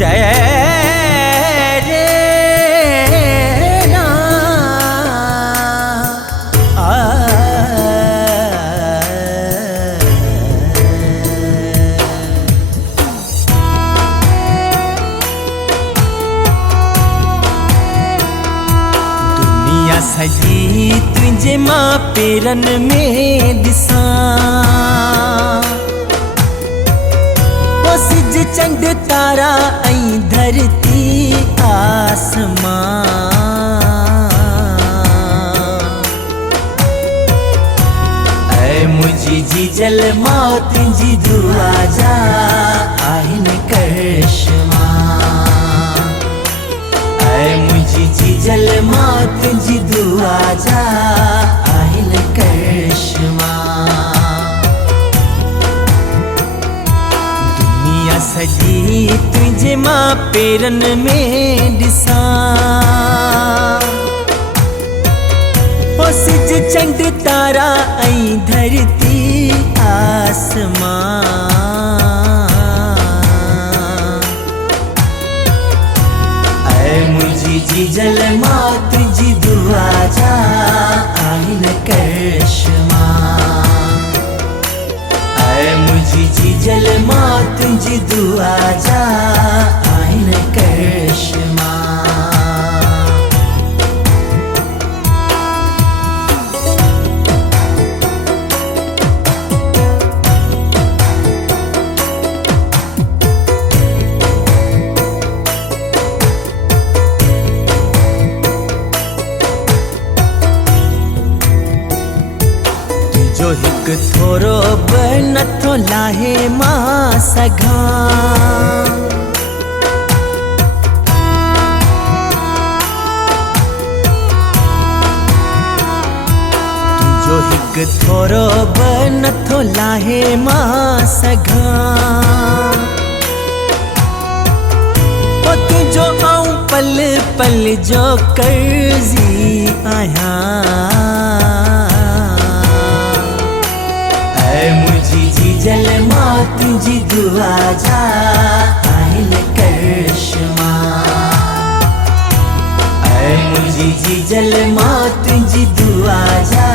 तेरे दुनिया सजी तुझे मां पेरन में दिसा सिज चंड तारा ऐं धरती आसमान ऐ मुझी जी जल मौत जी दुआ जा आहिन करिश्मा ऐ मुझी जी जल मौत जी दुआ जा आहिन करिश्मा सजी तुझे मां पेरन में दिसा सिज चंड तारा ऐं धरती आसमान ऐ मुझी जी जल मौत जी दुआ जा आहिन करिश्मा मुझी जी जल मौत जी दुआ जा आहिन करिश्मा जो हिक थोरो ब नथो लाहे मां सघां जो हिक थोरो ब नथो लाहे मां सघां तुझो आऊं पल पल जो कर्ज़ी आहियां मुझी जी जल मौत जी दुआ जा आहिन करिश्मा मुझी जी जल मौत जी दुआ जा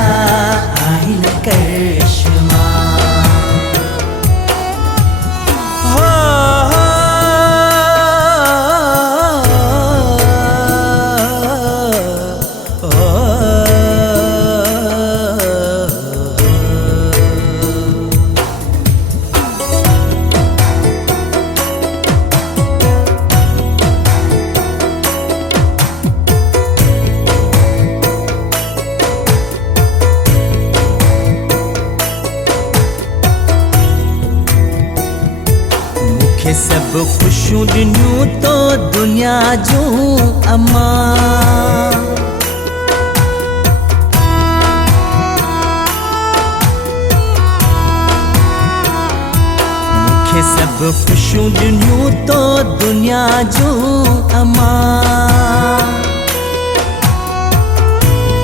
आहिन करिश्मा सब खुशूं ॾिनियूं तो दुनिया जूं अमा मूंखे सब खुशूं ॾिनियूं तो दुनिया जूं अमा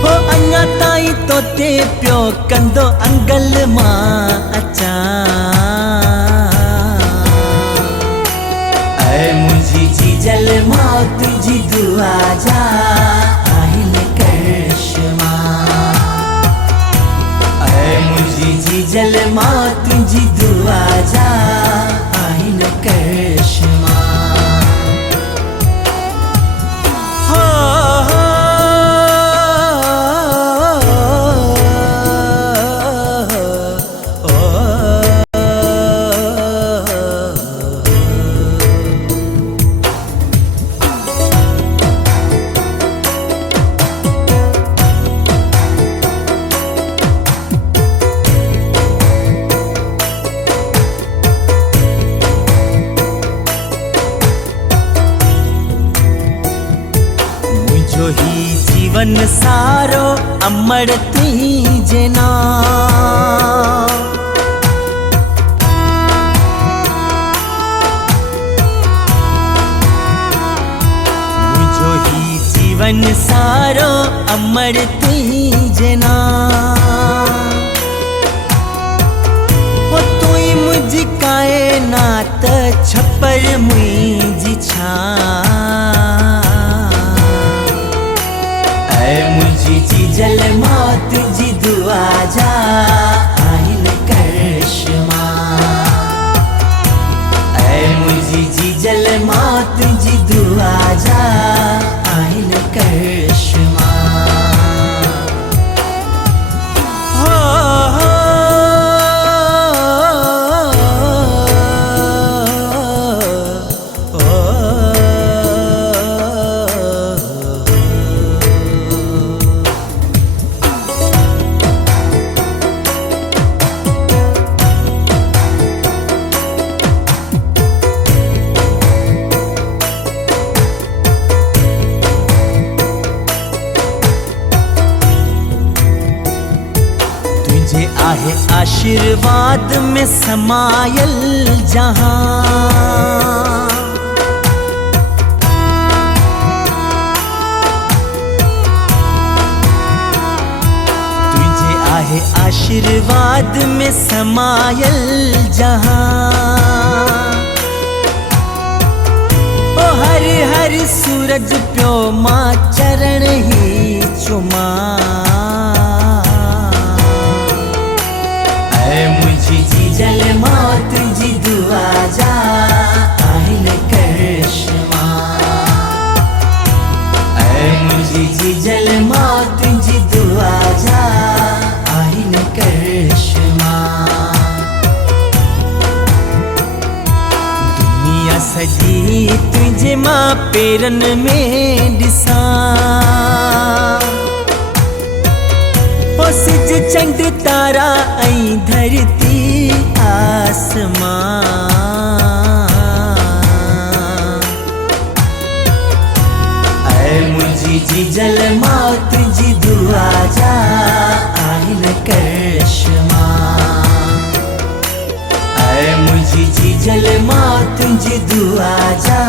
हो अञा ताईं तोते पियो कंदो अंगल मां अचां मुझी जी जल मौत जी दुआ जा आहिन करिश्मा मुझी जी जल मौत जी दुआ जा आहिन करिश्मा जो ही जीवन सारो अमर तुझे नाम जो ही जीवन सारो अमर तुझे नाम वो तू ही मुझी कायनात छपर मुझी छा आहे आशीर्वाद में समायल जहां। तुझे आहे आशीर्वाद में समायल जहां। ओ हर हर सूरज प्यो मां चरण ही चुमा। मुझी जल मौत जी दुआ जा आहिन करिश्मा। मुझी जल मौत जी दुआ जा आहिन करिश्मा। दुनिया सजी तुझे मां पेरन में ॾिसां। सिज चंड तारा ऐं धरती आसमां। मुझी जल मौत जी दुआ जा आहिन करिश्मा। मुझी जल मौत जी दुआ जा